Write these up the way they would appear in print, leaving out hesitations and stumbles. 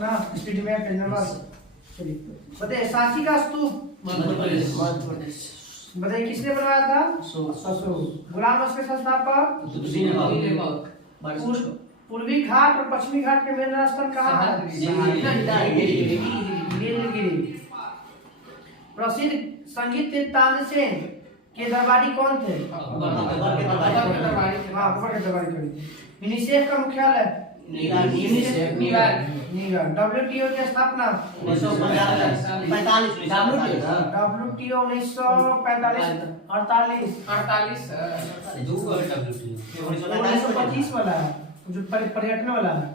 ना स्पीड में page number. चलिए बताइए सांची का स्तूप मध्य प्रदेश। बताइए किसने बनवाया था? अशोक। गुलाम के संस्थापक पूर्वी घाट और पश्चिमी घाट के मेन स्थल कहाँ है? नीलगिरी। प्रसिद्ध संगीत तानसेन के दरबारी कौन थे? अकबर के दरबारी कवि थे। यूनिसेफ का मुख्यालय? WTO की स्थापना? WTO 1948 वाला है जो पर्यटन वाला है।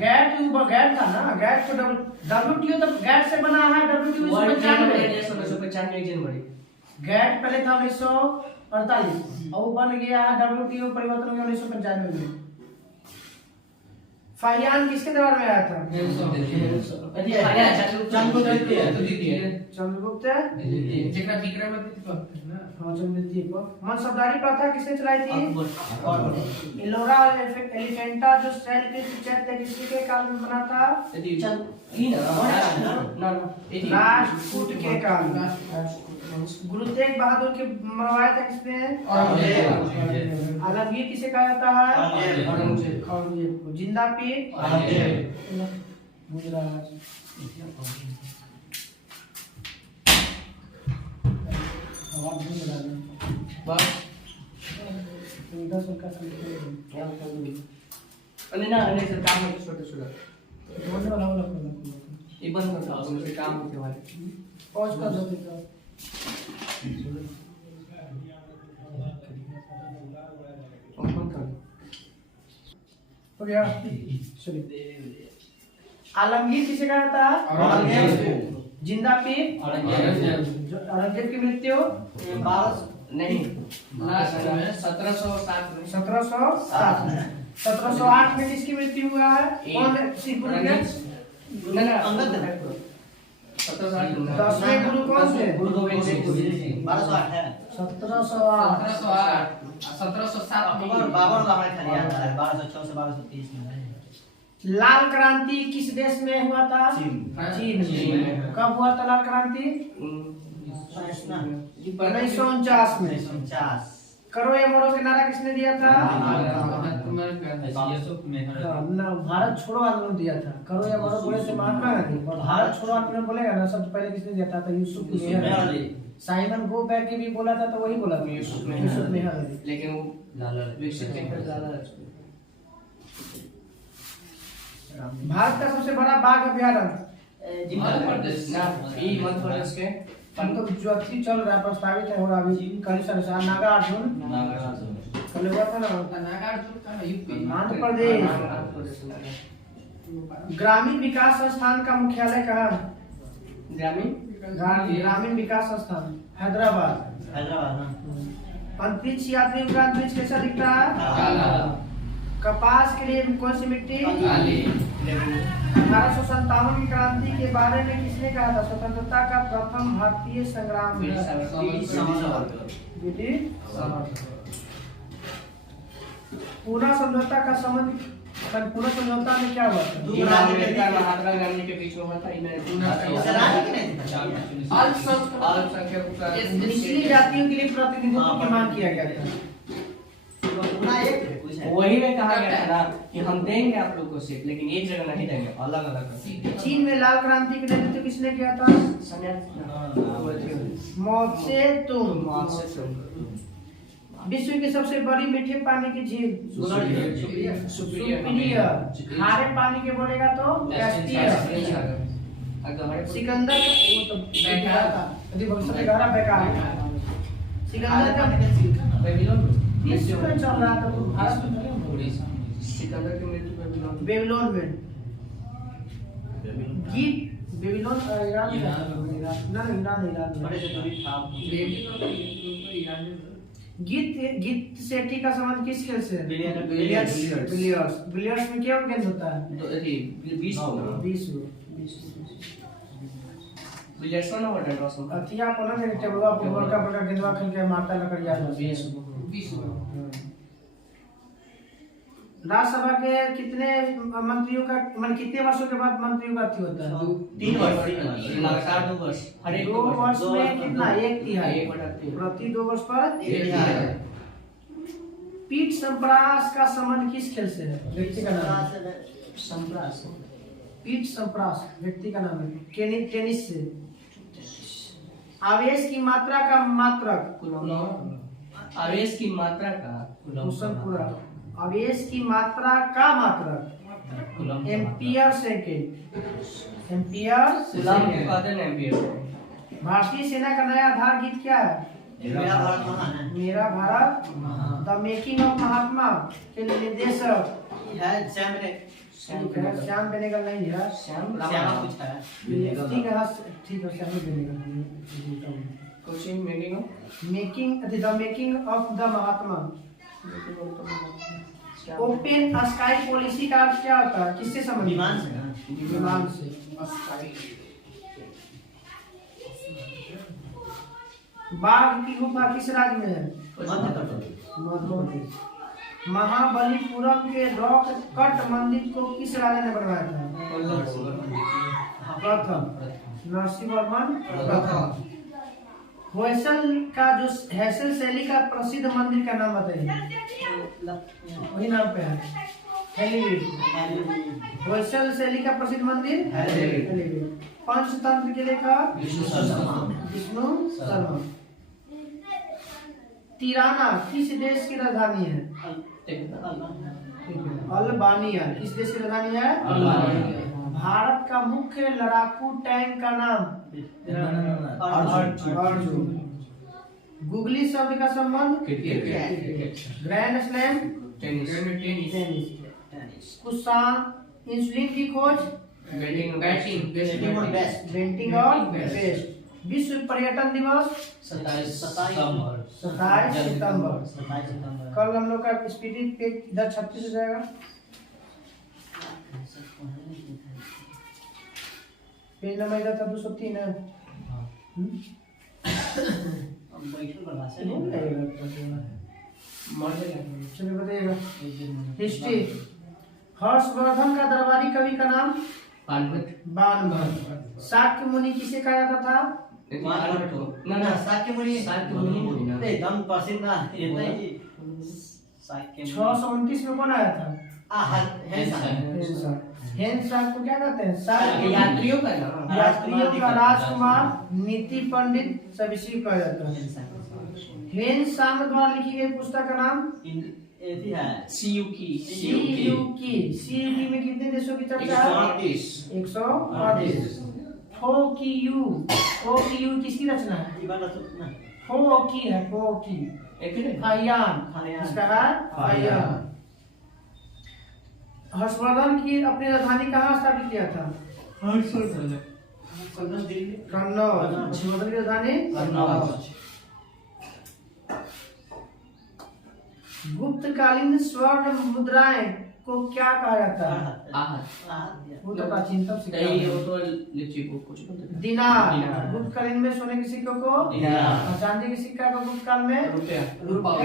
गैट था ना, गैट को WTO तो गैट से बना है। WTO 1995 गैट पहले था 1948 और बन गया है WTO, परिवर्तन हो गया 1995 में। फाहियान किसके दरबार में आया था? चंद्रगुप्त मनसबदारी प्रथा किसने चलाई थी? इलोरा एलिफेंटा जो चैत्य किसी के काल में बना था? राष्ट्रकूट के काल में। गुरु तेग बहादुर के मरवाया था किसने? आलमगीर किसे कहा जाता है? औरंगजेब को। जिंदा पीर? हो गया। आलमगीर किसे कहा था? औरंगजेब। जिंदा पीर? औरंगजेब की मृत्यु? नहीं 1708 में किसकी मृत्यु हुआ है? कौन? दसवें गुरु कौन से? गुरु गोविंद सिंह। 1208 है। 1708 1230 में। लाल क्रांति किस देश में हुआ था? चीन। कब हुआ था लाल क्रांति? 1949 में। करो या मरो के नारा किसने दिया था? भारत छोड़ो आंदोलन दिया था। करो या मरो बोले थे महात्मा गांधी, और भारत छोड़ो आंदोलन बोलेगा ना सबसे पहले किसने दिया था? यूसुफ मेहर। साइमन गो बैक के भी बोला था तो वही बोला था यूसुफ मेहर। लेकिन वो भारत का सबसे बड़ा बाघ अभयारण्य? मध्य प्रदेश के तो जो अच्छी चल रहा है, प्रस्तावित है और अभी अनुसार नागार्जुन कल हुआ था ना, आंध्र प्रदेश। ग्रामीण विकास संस्थान का मुख्यालय कहाँ? ग्रामीण विकास संस्थान हैदराबाद। अंतरिक्ष यात्री उपग्रह कैसा दिखता है? कपास के लिए कौन सी मिट्टी? 1857 की क्रांति के बारे में किसने कहा था? स्वतंत्रता का प्रथम भारतीय संग्राम? पूना समझौता का संबंध? पूना समझौता में क्या हुआ था? महात्मा गांधी के बीच में हुआ था। निचली जातियों के लिए प्रतिनिधित्व की मांग किया गया था। वही में कहा गया था कि हम देंगे आप लोग को सीट, लेकिन एक जगह नहीं देंगे, अलग अलग। चीन में लाल क्रांति का नेतृत्व किसने किया था? मौ से तुम। विश्व की सबसे बड़ी मीठे पानी की झील? सुपीरियर। खारे पानी के बोलेगा तो कैस्पियन। सिकंदर सिकंदर का विश्व में चल रहा था तो भारत में सिकंदर की मृत्यु बेबीलोन में। गीत बेबीलोन गीत सेठी का संबंध किस खेल से? बिलियर्ड्स में क्या गेंद होता है? 20 बिलियर्ड्स में ना अथिया को ना मेरे टेबलवा पर बड़का बड़का गेंदवा खेल के मारता लकड़िया 20 राज्यसभा के कितने मंत्रियों का मतलब कितने वर्षों के बाद मंत्रियों का अथी होता है? 3 वर्ष लगातार 2 वर्ष। हर 2 वर्ष में कितना? 1/3 प्रति 2 वर्ष पर 1/3। पीठ संप्रास का संबंध किस खेल से है? व्यक्ति का नाम संप्रास। पीठ संप्रास व्यक्ति का नाम है। टेनिस से। आवेश की मात्रा का मात्रक। आवेश की मात्रा का पूरा आवेश की मात्रा का मात्रक एम्पियर सेकेंड। Ampere second. भारतीय सेना का नया आधार गीत क्या है? मेरा भारत महान है। मेरा भारत। द मेकिंग ऑफ महात्मा के निर्देशक है श्याम बेनेगल नहीं है। श्याम कुछ है। ठीक है Shyam Benegal. Making of the Mahatma. Open sky policy का अर्थ क्या होता है? किससे संबंधित? विमान से। बाघ की गुफा किस राज्य में है? मध्य प्रदेश। महाबलीपुरम के रॉक कट मंदिर को किस राजा ने बनवाया था? प्रथम नरसिंहवर्मन प्रथम। होयसल का जो हैसल शैली का प्रसिद्ध मंदिर का नाम बताइए। वही नाम पे है हेलीवीड। होयसल शैली का प्रसिद्ध मंदिर हेलीवीड। पंचतंत्र के लेखक विष्णु शर्मा। तिराना किस देश की राजधानी है? अल्बानिया। किस देश की राजधानी है? अल्बानिया। भारत का मुख्य लड़ाकू टैंक का नाम? अर्जुन। गुगली शब्द का संबंध? Grand slam tennis. Kushan insulin की खोज? बेंटिंग और बेस्ट। विश्व पर्यटन दिवस? 27 सितंबर। कल हम लोग का स्पीडी पे इधर 36 हो जाएगा। पेज नंबर इधर था 203 है। चलिए बताइएगा। हिस्ट्री। हर्षवर्धन का दरबारी कवि का नाम? बाणभट्ट। शाक्य मुनि किसे कहा जाता था? शाक्य मुनि एकदम प्रसिद्ध है। 629 में कौन आया था? हेनसा को क्या कहते हैं? यात्रियों का राजकुमार, नीति पंडित सब इसी को कहा जाता है। हेनसांग द्वारा लिखी गई पुस्तक का नाम? सीयूकी। सीयूकी में कितने देशों की चर्चा है? 138। फोकियू किसकी रचना है? फोकी है। फोकी फाहियान। इसका है फाहियान। हर्षवर्धन की अपनी राजधानी कहाँ स्थापित किया था? कन्नौज। हर्षवर्धन की राजधानी कन्नौज। गुप्तकालीन स्वर्ण मुद्राएं को क्या कहा जाता है? वो तो प्राचीनतम सिक्का। दिनार। गुप्तकालीन में सोने के सिक्कों को दिनार। चांदी के सिक्का को गुप्तकाल में रूपक।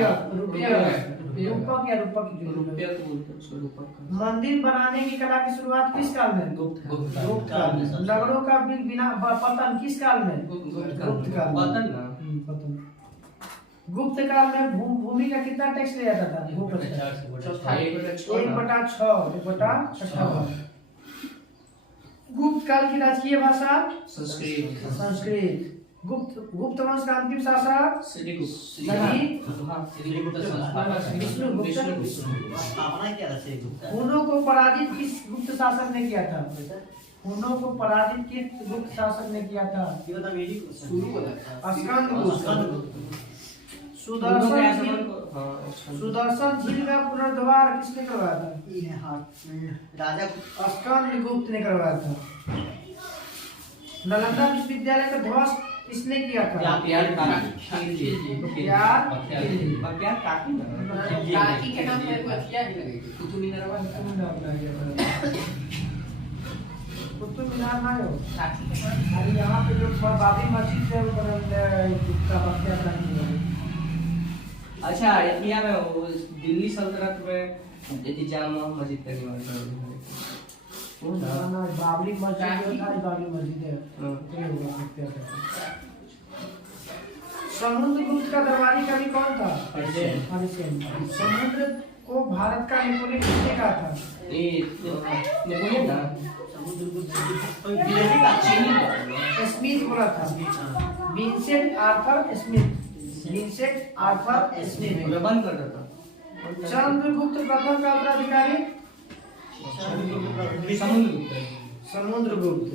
मंदिर बनाने की कला की शुरुआत किस काल में? गुप्त काल में। नगरों का बिना पतन किस काल में? गुप्त काल। गुप्त काल में भूमि का कितना टैक्स लिया जाता था? 1/6। गुप्त काल की राजकीय भाषा? संस्कृत। गुप्त वंश का अंतिम शासक? हुनों को पराजित किस गुप्त शासक ने किया था? हुनों को पराजित किस गुप्त शासक ने किया था? स्कंदगुप्त। सुदर्शन झील का पुनर्द्वार किसने करवाया था? राजा स्कंदगुप्त ने करवाया था। नालंदा विश्वविद्यालय का ध्वस्त किसने किया था? काकी के नाम पर कुतुब मीनार ना हो। अरे यहाँ पे जो बाबरी मस्जिद है अच्छा इंडिया में दिल्ली सल्तनत में यदि जामा मस्जिद का निर्माण करोगे वो ना बाबरी मस्जिद जो था बाबरी मस्जिद है हाँ। ये हुआ सकते हैं। समुद्रगुप्त का दरबारी कवि कौन था? हरिसेन। समुद्र को भारत का नेपोलियन किसने कहा था? नेपोलियन ना स्मिथ बोला था। Vincent Arthur Smith. Vincent Arthur Smith बंद कर देता था। चंद्रगुप्त प्रथम का उत्तराधिकारी? समुद्रगुप्त।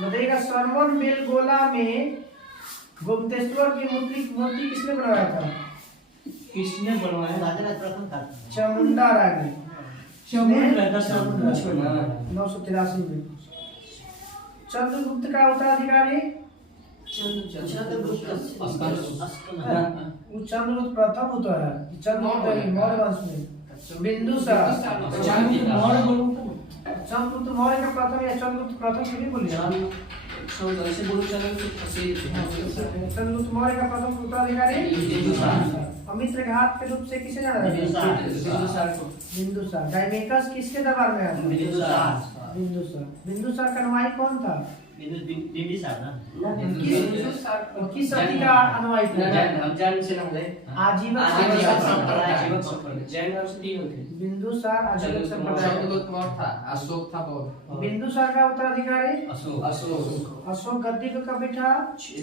बताइएगा सरवन बेलगोला में गुप्तेश्वर की मूर्ति किसने बनवाया था? किसने बनवाया? राजा प्रथम था। चामुंडा रानी। 983 में। चंद्रगुप्त का उत्तराधिकारी? चंद्रगुप्त प्रथम होता है। चंद्रगुप्त मौर्य वंश में। बिंदुसार। चंद्रगुप्त मौर्य का प्रथम या चंद्रगुप्त प्रथम क्यों बोलिए? चंद्रगुप्त मौर्य का प्रथम उत्तराधिकारी? अमित्र घाट के रूप से किसे जाना जाता है? बिंदुसार। डायमेकस किसके दरबार में आया? बिंदुसार। बिंदुसार का अनुयायी कौन था? किस सदी का अनुयायी था? आजीवन बिंदुसार आजीवन संप्रदाय था। अशोक था बहुत। बिंदुसार का उत्तराधिकारी? अशोक गद्दी को कब बैठा?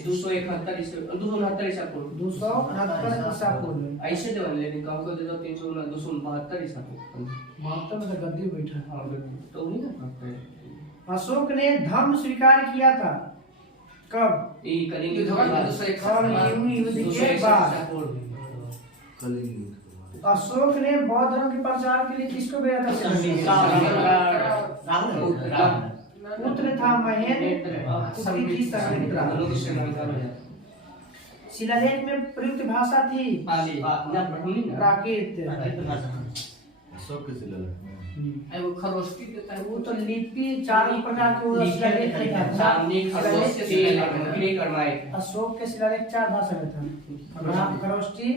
271 ईसा पूर्व। 269 ईसा पूर्व। ऐसे तो लेकिन कब को दे दो 272 ईसा पूर्व। 72 में तो गद्दी बैठा। हां तो नहीं ना। अशोक ने धर्म स्वीकार किया था कब? कलिंग युद्ध के बाद। अशोक ने बौद्ध धर्म के प्रचार के लिए किसको भेजा था? पुत्र था महेंद्र, पुत्री थी संमित्रा। शिलालेख में प्रयुक्त भाषा थी प्राकृत। अशोक के शिलालेख वो खरोष्टी के वो तो लिपि चार प्रकार के शिलालेख था। अशोक के शिलालेख 4 भाषा में था। खरोष्टी,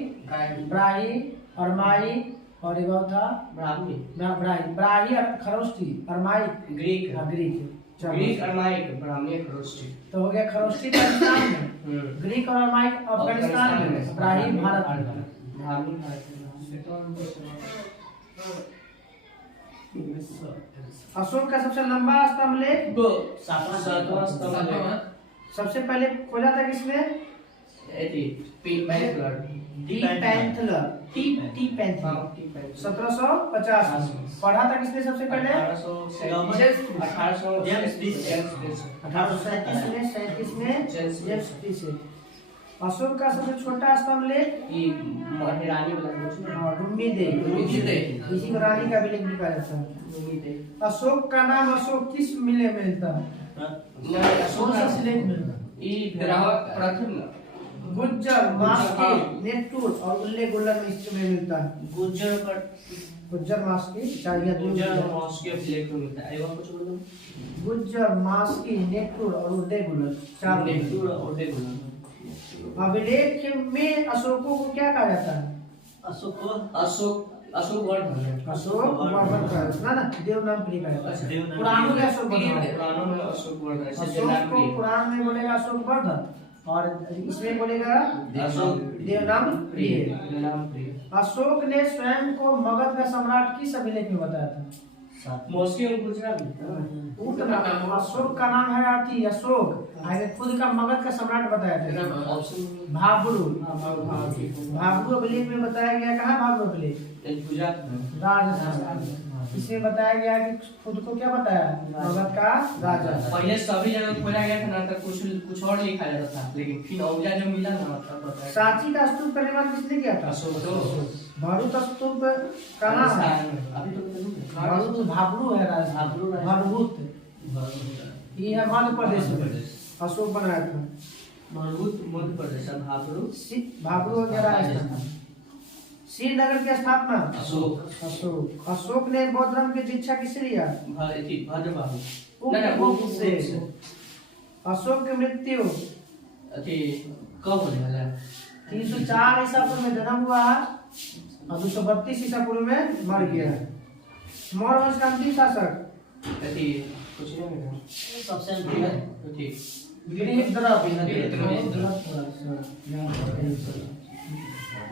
ब्राही, अरमाई और एक था ब्राही और खरोष्टी, अरमाई ग्रीक, अरमाइक, ब्राह्मी, खरोष्टी। तो हो गया खरोष्टी पाकिस्तान में, ग्रीक और अरमाइक अफगानिस्तान में, ब्राही भारत में। अशोक का सबसे लंबा स्तंभ लेख? 7वां स्तंभ। सबसे पहले खोजा था किसने? टी पैंथलर। 1750। पढ़ा था किसने सबसे पहले? 1837 में जेम्स टी। अशोक का सबसे छोटा स्तंभ लेख? रुम्मी दे। इसी को रानी का भी लेख भी कहा जाता है। अशोक का नाम अशोक किस मिले में मिलता है? अशोक का शिलालेख में गुज्जर, मास्की, नेटूर और उल्ले गुल्लर में इसमें मिलता है। गुज्जर, मास्की, गुज्जर, मास्की, नेटूर और उल्ले गुल्लर, 4। अभिलेख में अशोकों को क्या कहा जाता है? अशोक वर्धन कहा ना देव नाम प्रिय कहा जाता है। पुराणों में अशोक वर्धन। अशोक को पुराण में बोलेगा अशोक वर्धन और इसमें बोलेगा देव नाम प्रिय। अशोक ने स्वयं को मगध का सम्राट किस अभिलेख में बताया था? अशोक का नाम है आती अशोक, खुद का मगध का सम्राट बताया था भाब्रू। भाब्रू अभिलेख में बताया गया। कहाँ भाब्रू अभिलेख? राजस्थान। इसमें बताया गया कि खुद को क्या बताया? मगध का राजा। पहले सभी जगह खोजा गया था ना, तब कुछ और लिखा जाता था, लेकिन फिर औजा जो मिला ना तब बताया। सांची का स्तूप का निर्माण किसने किया था? भरूच स्तूप कहाँ है? भरूच भाब्रू है राजस्थान। भरभूत ये है मध्य प्रदेश में अशोक बनाया था। भरभूत मध्य प्रदेश। भाब्रू वगैरह राजस्थान। श्रीनगर की स्थापना? अशोक ने बौद्ध धर्म की दीक्षा किससे लिया? अशोक की मृत्यु कब होने वाला है? 304 ईसा पूर्व में जन्म हुआ। और 232 ईसा पूर्व में मर गया। मौर्य वंश का अंतिम शासक कुछ नहीं सबसे अंतिम है ठीक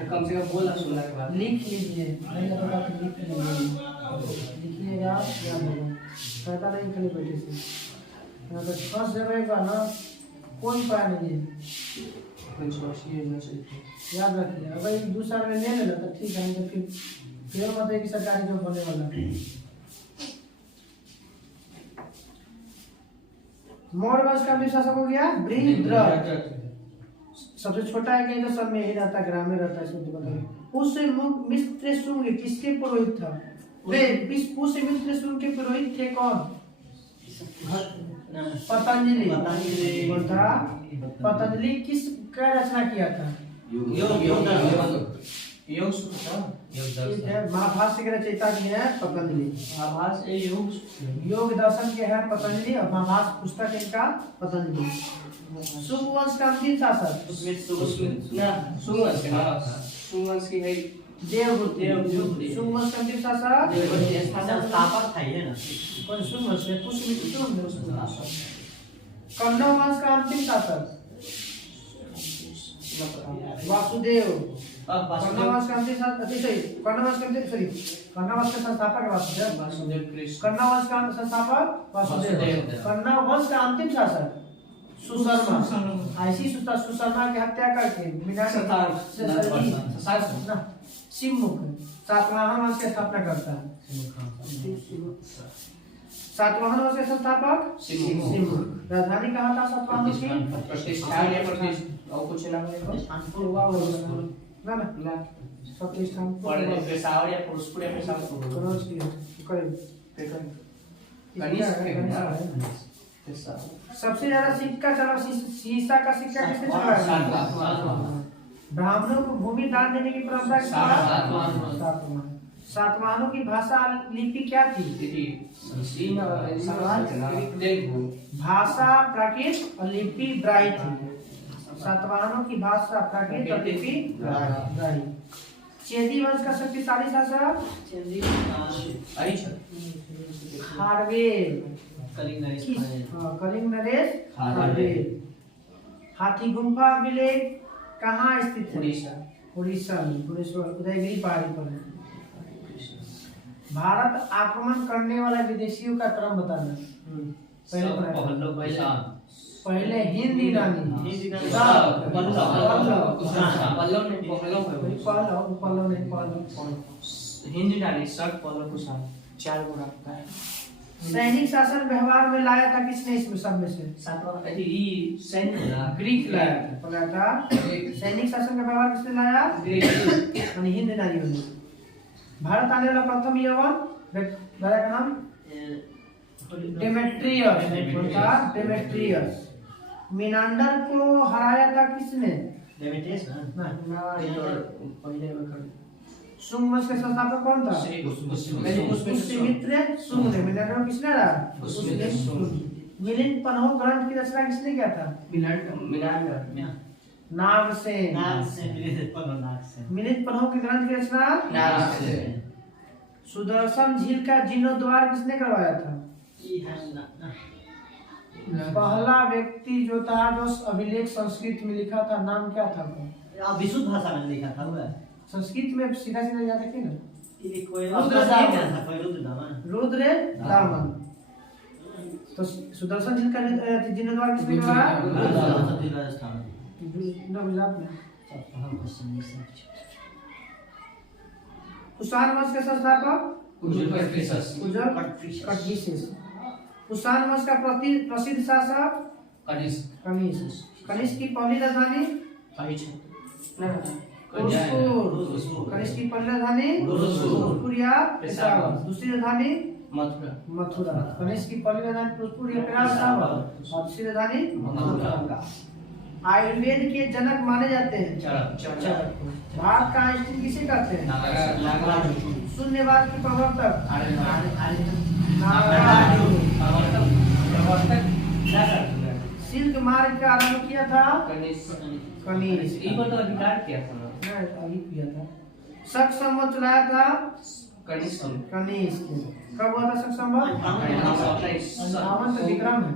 कम से कम बोला सुनने के बाद लिख लीजिए, नहीं पता तो लिख लिखिएगा, याद होगा। कहता नहीं खाली बैठे से तो फंस जाएगा ना, कोई उपाय नहीं है, याद रखिए। अगर 2 साल में ले लेना तो ठीक है, तो फिर मत है कि सरकारी जॉब बनने वाला। मौर्य वंश का अंतिम शासक हो गया बृहद्रथ। सबसे छोटा है कि जो सब में ही रहता, ग्राम में रहता है, इसमें बताइए। उस मिस्र शुंग किसके पुरोहित था? उस मिस्र शुंग के पुरोहित थे कौन? पतंजलि। पतंजलि किस का रचना किया था? योग सूत्र महाभाष्य के रचयिता भी है पतंजलि। महाभाष्य योग दर्शन के है पतंजलि और महाभाष्य पुस्तक इनका पतंजलि। शुंग वंश का अंतिम शासक सुवंश की है देवगुप्त। शुंग वंश का अंतिम शासक संस्थापक था ये ना। कौन? शुंग वंश में पुष्यमित्र शुंग। कण्व वंश का अंतिम शासक वासुदेव। कण्व वंश का अंतिम शासक कण्व वंश का संस्थापक वासुदेव। कण्व वंश का संस्थापक वासुदेव। कण्व वंश का अंतिम शासक सुशर्मा। ऐसी सुशर्मा की हत्या करके सिमुख सातवाहन वंश की स्थापना करता है। सातवाहन वंश के संस्थापक सिमुख। राजधानी कहाँ था सातवाहन की? प्रतिष्ठा और कुछ नाम है ना ना प्रतिष्ठान पढ़ने पेशावर या पुरुषपुर या पेशावर कौन सी करे सबसे ज्यादा सिक्का चला सीसा का सिक्का किसने चलाया? ब्राह्मणों को भूमि दान देने की परंपरा सातवाहनों की भाषा लिपि क्या थी? भाषा प्राकृत और लिपि ब्राह्मी थी। सातवाहनों की भाषा प्राकृत और लिपि ब्राह्मी। चेदी वंश का शक्तिशाली शासक खारवेल। कलिंग नरेश खारवेल। हाथी गुम्फा विलेज कहाँ स्थित है? उड़ीसा में भुवनेश्वर उदयगिरी पहाड़ी पर है। भारत आक्रमण करने वाला विदेशियों का क्रम बताना। पहले हिंद ईरानी सैनिक शासन व्यवहार में लाया था किसने? इसमें सब में से ग्रीक लाया था। सैनिक शासन का व्यवहार किसने लाया? हिंद नारियों ने। भारत आने वाला प्रथम यवन राजा का नाम डेमेट्रियस। मिनांडर को हराया था किसने? शुंग वंश के संस्थापक कौन था? पुष्यमित्र शुंग ने। मिनांडर को किसने हराया? मिलिंद पन्हो ग्रंथ की रचना किसने किया था? नागसेन। मिलिंद पन्हो के ग्रंथ की रचना सुदर्शन झील का जीर्णोद्धार किसने करवाया था? पहला व्यक्ति जो था जो अभिलेख संस्कृत में लिखा था, नाम क्या था? विशुद्ध भाषा में लिखा था वो। संस्कृत में सीधा सीधा याद रखिए ना। रुद्र दामन। तो सुदर्शन झील का जीर्णोद्धार किसने करवाया? गुजरात में। कुषाण वंश के संस्थापक कुषाण वंश का प्रसिद्ध शासक कनिष्क। कनिष्क की पहली राजधानी कनिष्क की पहली राजधानी भोजपुर या पेशावर। दूसरी राजधानी मथुरा। कनिष्क की पहली राजधानी भोजपुर या पेशावर और दूसरी राजधानी मथुरा। आयुर्वेद के जनक माने जाते हैं चरक। भारत का आइंस्टीन किसे कहते हैं? शून्यवाद के प्रवर्तक सिल्क मार्ग का आरंभ किया था कनिष्क। अधिकार किया था अभी किया था। शक संवत चलाया था कनिष्क कनिष्क। कब हुआ था शक संवत? 58 तो विक्रम है,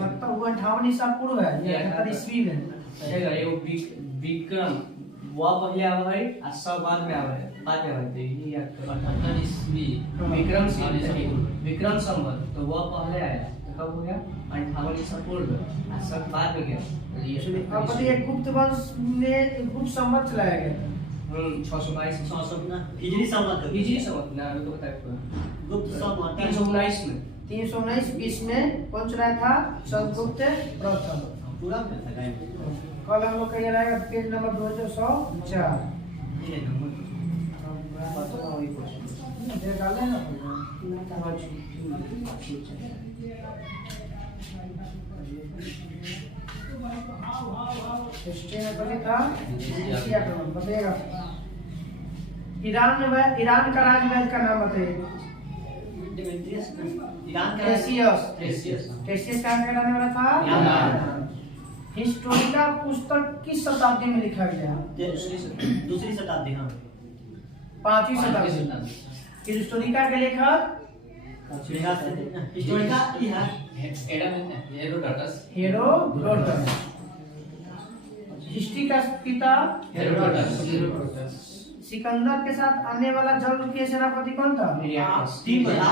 मतलब वो 58 ईसा पूर्व है, ये 78 ईस्वी में। विक्रम वो पहले आवा है और सब बाद में आवा है, तो ये याद करो। विक्रम संवत तो वो पहले आया, तो कब हो गया 58 ईसा पूर्व और सब बाद में गया, तो ये अब ये गुप्त वंश में गुप्त संवत चलाया गया। 622 600 ना हिजरी संवत हिजरी संवत ना तो बताया गुप्त संवत 319 में 319 बीस में कौन चलाया था? चंद्रगुप्त प्रथम। पूरा में था गाइड कल हम लोग का ये रहेगा पेज नंबर 2104। ये नंबर ये डाले ना हिस्ट्री में पढ़े था एशिया का नाम बताइएगा। ईरान का राजवैद का नाम बताइए। ईरान का केसियस। एशियस केसियस कहाँ का रहने वाला था? हिस्टोरिका पुस्तक किस शताब्दी में लिखा गया? दूसरी शताब्दी हाँ 5वीं शताब्दी। हिस्टोरिका के लेखक हिस्टोरिका ये है हेरोडोटस हेरोडोटस। हिस्ट्री का पिता हेरोडोटस सिकंदर के साथ आने वाला जलरूपी सेनापति कौन था? तीन बता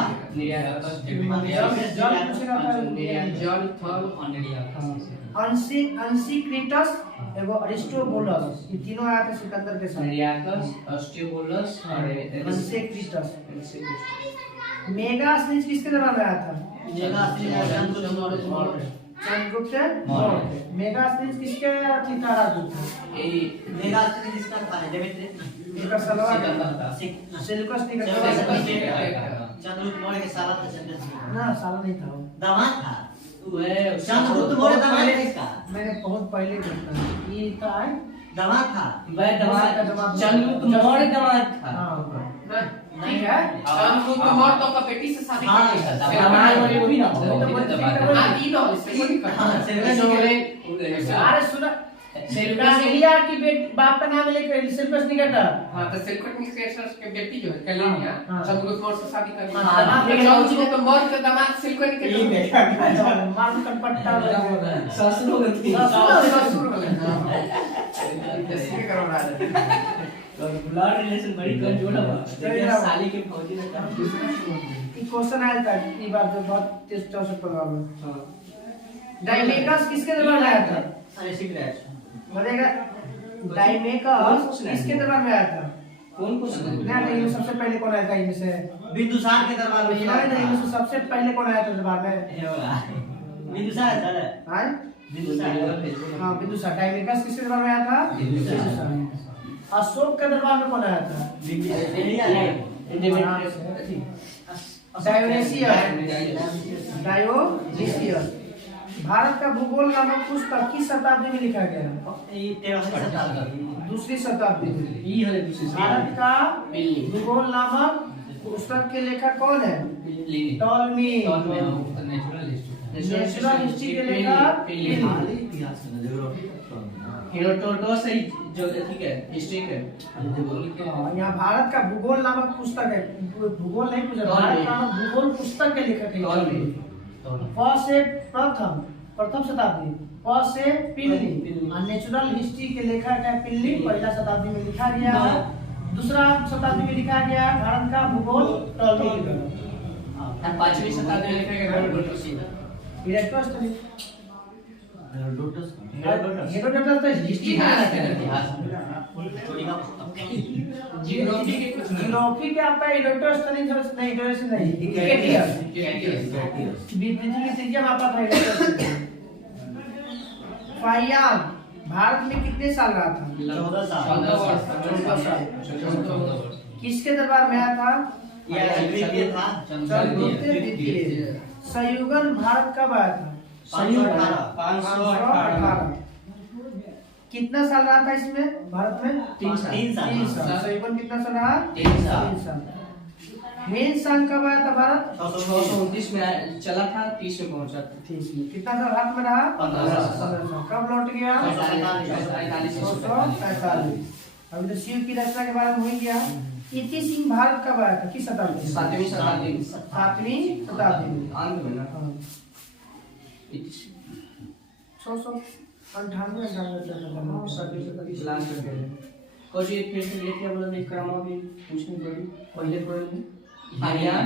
जल थल अनिलियाकस अंसिक्रिटस एवं अरिस्टोबुलस, ये तीनों आया था सिकंदर के साथ। अनिलियाकस अस्टियोबुलस और अंसिक्रिटस। मेगास्थनीज किसके दरबार में आया था? चंद्रगुप्त मौर्य। मेगास्थनीज किसके अति का राजदूत था? मेगास्थनी जिसका था डेमेट्रियस इसका सलवार सिक सेल्यूकस निकल चंद्रगुप्त मौर्य के साला था चंद्रगुप्त ना, साला नहीं था वो। दामाद था वे चंद्रगुप्त मौर्य दामाद है इसका मैंने बहुत पहले देखा ये था है दामाद था वे दमाद चंद्रगुप्त मौर्य दमाद था। हाँ ठीक है। चंद्रगुप्त मौर्य तो का बेटी से शादी हाँ, कर लिया था। दमाद वाले वो भी ना वो तो बच्चे का हाँ, तीन और इससे कोई नहीं करता। अरे सुना कैलिया की बाप का नाम लेकर सेल्यूकस निकेटर। हाँ, तो सेल्यूकस निकेटर के बेटी जो है कैलिया, हाँ। चंद्रगुप्त मौर्य से शादी कर ली। हाँ, लेकिन चंद्रगुप्त मौर्य के दामाद सेल्यूकस निकेटर मार कटपट्टा ससुरो गति ससुर हो गए। जैसे के करो राजा। ब्लड रिलेशन बड़ी कमजोर है, साली के फौजी ने काम ये क्वेश्चन आया था ये बार जो बहुत 63 प्रभाव में। डायमेकस किसके दरबार में आया था? अरे सिगरेट बताएगा। डायमेकस किसके दरबार में आया था? कौन को ना नहीं, सबसे पहले कौन आया था इनमें से? बिंदुसार के दरबार में नहीं इनमें से सबसे पहले कौन आया था दरबार में? ये होगा बिंदुसार था हाँ बिंदुसार हाँ बिंदुसार। डायमेकस किसके दरबार में आया था? बिंदुसार। अशोक के दरबार में कौन आया था? डायोनिसियस। भारत का भूगोल नामक पुस्तक किस शताब्दी में लिखा गया? ये 13वीं शताब्दी दूसरी शताब्दी में। ये है दूसरी भारत का भूगोल नामक पुस्तक के लेखक कौन है? टॉलमी। नेचुरल हिस्ट्री के लेखक हेरोडोटस है जो ठीक है हिस्ट्री के यहाँ भारत का भूगोल नामक पुस्तक है। भूगोल नहीं पूछा, भारत नामक भूगोल पुस्तक के लेखक है टॉलमी। प से प्रथम शताब्दी, प से पिल्ली। और नेचुरल हिस्ट्री के लेखक है पिल्ली, पहला शताब्दी में लिखा गया है। दूसरा शताब्दी में लिखा गया है भारत का भूगोल टॉलमी के द्वारा। 5वीं शताब्दी में लिखा गया हेरोडोटस। हेरोडोटस तो हिस्ट्री का जियोग्राफी के कुछ जियोग्राफी के आपका हेरोडोटस नहीं पृथ्वी की त्रिज्या मापा था हेरोडोटस। फाहियान भारत में कितने साल रहा था? 14 साल। 14 वर्ष। किसके दरबार में आया था? ये था चंद्रगुप्त द्वितीय। संयुगन भारत कब आया था? 518। कितना साल रहा था इसमें भारत में? 3 साल। संयुगन कितना साल रहा? 3 साल। 3 साल। मेन सन कब आया था भारत? 629 में चला था, 30 में पहुंचा था। कितना साल भारत में रहा? 15 साल। 15 साल। कब लौट गया? 45 245। अभी तो शिव की रचना के बारे में हो ही गया। इति सिंह भारत कब आया था, किस शताब्दी में? 7वीं शताब्दी में। 7वीं शताब्दी में। अंत में ना। हाँ। 698 लास्ट कर दे। कुछ ये फिर से लेके बोला नहीं क्रम अभी पूछने पड़ी पहले पढ़े फाहियान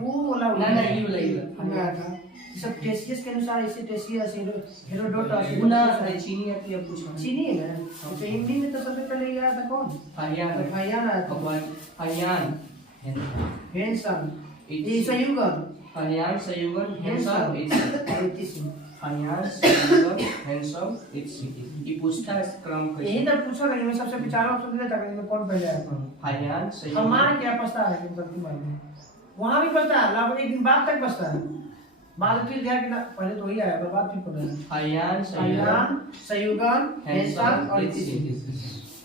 वो बोला ना ना ये बोला ये हमें आया था सब टेसियस के अनुसार, इसे टेसियस हेरोडोटस गुना चीनी आती है पूछना चीनी है ना। तो हिंदी में तो सबसे पहले ये आया था कौन? फाहियान फाहियान आया था। फाहियान हेनसन ये संयुगन फाहियान संयुगन हेंसन हेनसन फाहियान संयुगन हेंसन ये पूछता है क्रम कैसे यही तो पूछा था कि मैं सबसे विचारों ऑप्शन दे देता कि कौन पहले आया था। फाहियान संयुगन हमारा क्या पछता है कि गलती मान ली वहां भी पछता है, लगभग एक दिन बाद तक पछता है। बाद फिर ध्यान कि पहले तो ही आया था, बाद फिर पता है। फाहियान संयुगन हेंसन और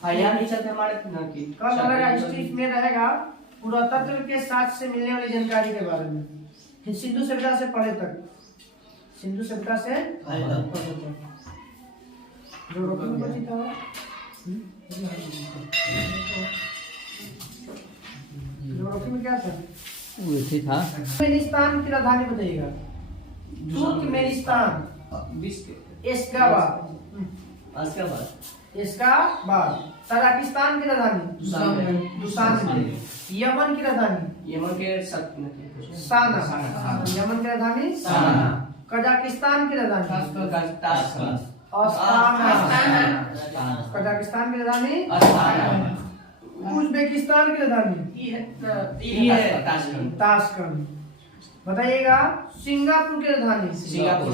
फाहियान ही चलते हमारे ना की कल हमारा हिस्ट्री में रहेगा पुरातत्व के साथ से मिलने वाली जानकारी के बारे में, फिर सिंधु सभ्यता से पहले तक, सिंधु सभ्यता से पहले तक जो रोकने को जीता हुआ जो रोकने में क्या था वो ठीक था। तुर्कमेनिस्तान की राजधानी बताइएगा। तुर्कमेनिस्तान इसका बाद ताजिकिस्तान की राजधानी दुशान, यमन की राजधानी यमन के साना, यमन की राजधानी साना, कजाकिस्तान की राजधानी अस्ताना, कजाकिस्तान की राजधानी अस्ताना, उज्बेकिस्तान की राजधानी ताशकंद। बताइएगा सिंगापुर की राजधानी सिंगापुर।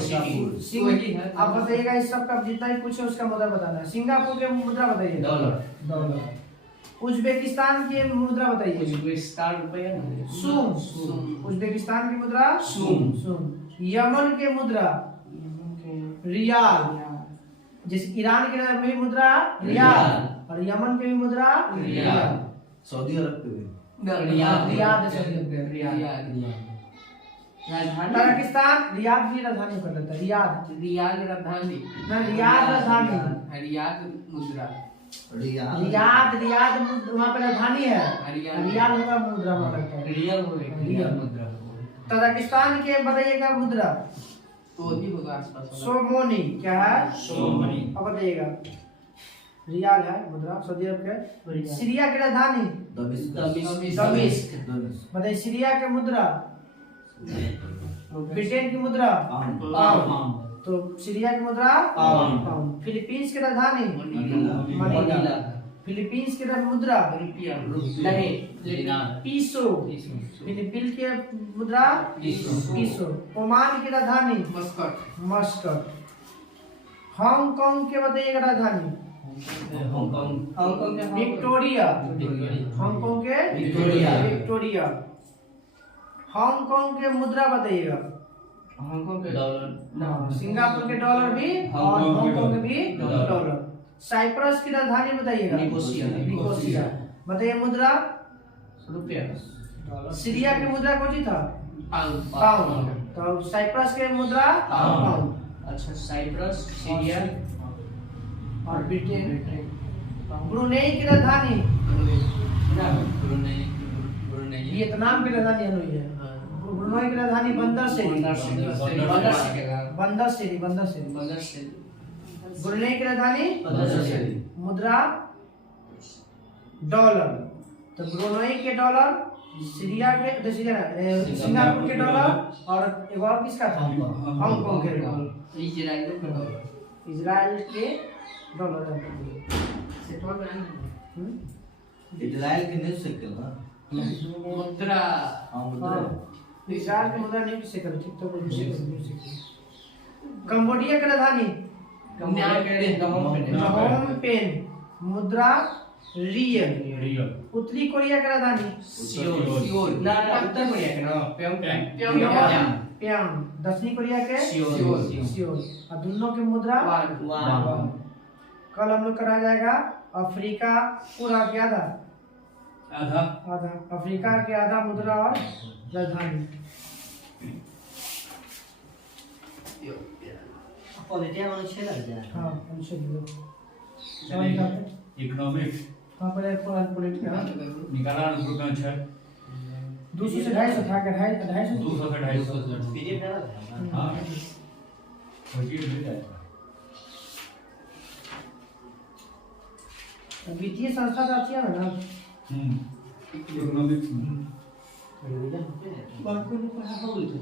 आप बताइएगा इस सब का जितना ही कुछ है उसका मुद्रा बताना है। सिंगापुर के मुद्रा बताइए डॉलर। उज्बेकिस्तान की मुद्रा बताइए उज्बेकिस्तान रुपया सूम, उज्बेकिस्तान की मुद्रा सूम। यमन के मुद्रा रियाल, जिस ईरान की मुद्रा रियाल और यमन की भी मुद्रा रियाल। सऊदी अरब के भी रियाद राजधानी ताजिकिस्तान रियाद भी राजधानी कर देता है। रियाद रियाद राजधानी ना रियाद राजधानी रियाद मुद्रा रियाद वहाँ पे राजधानी है। रियाद होगा मुद्रा वहाँ लगता है। रियल हो रियाद मुद्रा ताजिकिस्तान के बताइएगा मुद्रा तो ही होगा आसपास सोमोनी। क्या है सोमोनी। अब बताइएगा रियाल है मुद्रा सऊदी अरब के। सीरिया की राजधानी दमिश्क। बताइए सीरिया के मुद्रा। ब्रिटेन की मुद्रा पाउंड, तो सीरिया की मुद्रा पाउंड। फिलीपींस की राजधानी मनीला। फिलीपींस की मुद्रा पीसो। फिलीपींस की मुद्रा पीसो। ओमान की राजधानी मस्कट। हांगकांग के बताइएगा राजधानी विक्टोरिया। हांगकांग के विक्टोरिया। हांगकांग के मुद्रा बताइएगा। हांगकांग के डॉलर। सिंगापुर के डॉलर भी और हांगकांग के भी डॉलर। साइप्रस की राजधानी बताइएगा निकोसिया। बताइए मुद्रा रुपया। सीरिया की मुद्रा कौन सी था पाउंड, तो साइप्रस के मुद्रा पाउंड। अच्छा साइप्रस सीरिया और ब्रिटेन। ब्रुनेई की राजधानी वियतनाम की राजधानी हनोई है। ब्रुनेई की राजधानी बंदर से। ब्रुनेई की राजधानी मुद्रा डॉलर, तो ब्रुनेई के डॉलर, सीरिया के सिंगापुर के डॉलर और एक और किसका था हांगकांग के डॉलर। इजराइल के डॉलर। इजराइल के न्यूज़ सेक्टर ना मुद्रा इजराइल की मुद्रा नहीं से कर ठीक तो कंबोडिया की राजधानी नहोम पेन। मुद्रा रियल। उत्तरी कोरिया की राजधानी सियोल। ना उत्तर कोरिया के ना प्योंगयांग। दक्षिणी कोरिया के सियोल। और दोनों की मुद्रा कल हम लोग कराया जाएगा अफ्रीका पूरा क्या था आधा अफ्रीका के आधा मुद्रा और राजधानी। पॉलिटिया वाला छेला है। हाँ हम से इकोनॉमिक्स वहाँ पर एक पॉलिटिकल निकाला अनुरूप में 6 200 से 250 था क्या 250 200 से 250 पीडीएफ डाला था हाँ वही मिल जाएगा वित्तीय संस्था का अच्छी है ना इकोनॉमिक्स बाकी को पढ़ा बोलते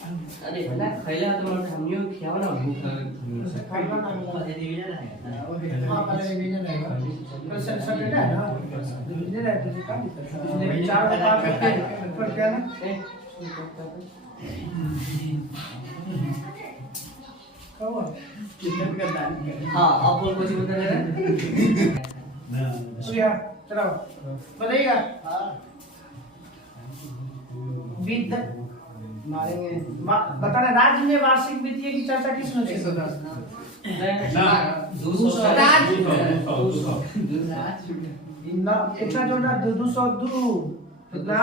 अरे पहला खैला तो मैं हमियो खियावा ना भूख डिवीजन है हाँ पहले रिवीजन रहेगा कल सैटरडे है ना रिवीजन है तो काम इसलिए 4 5 पर क्या ना कहो कितने का दान हाँ आप बोल कुछ बता रहे हैं सूर्या चलो बताइएगा विद मारेंगे बता रहे राज्य में वार्षिक वित्तीय की चर्चा किस में 110 ना 200 ना कितना जोड़ा 202 कितना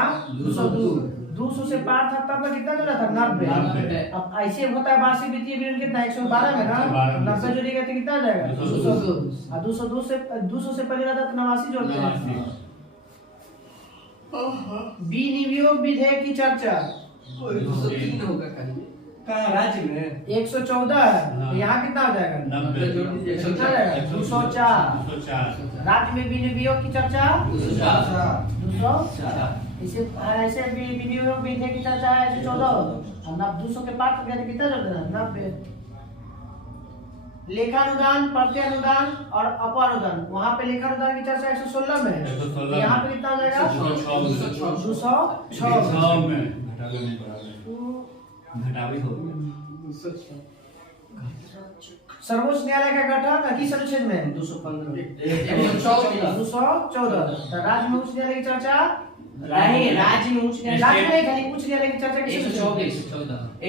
202 से पार था तब कितना जोड़ा था 90 अब ऐसे होता है वार्षिक वित्तीय विवरण कितना 112 में ना 90 जोड़िएगा तो कितना आ जाएगा 202 और 200 से पहले रहता तो 89 जोड़ते हैं विनियोग विधेयक की चर्चा 203 होगा खाली कहाँ राज्य में 114 है यहाँ कितना हो जाएगा 90 जोड़ दीजिए कितना जाएगा 204 राज्य में विनियोग की चर्चा 200 ऐसे विनियोग विधेयक की चर्चा है 114 और 200 के पार तक कितना जोड़ देना 90 लेखानुदान प्रत्यानुदान और अपानुदान वहाँ पे लेखानुदान की चर्चा 116 में है 116 यहाँ पे कितना हो जाएगा 206 में घटावे नहीं बढ़ावे घटावे हो गया सर्वोच्च न्यायालय का गठन किस अनुच्छेद में है 215 214 तो राज्य में उच्च न्यायालय की चर्चा नहीं राज्य में उच्च न्यायालय राज्य में खाली उच्च न्यायालय की चर्चा किस अनुच्छेद में?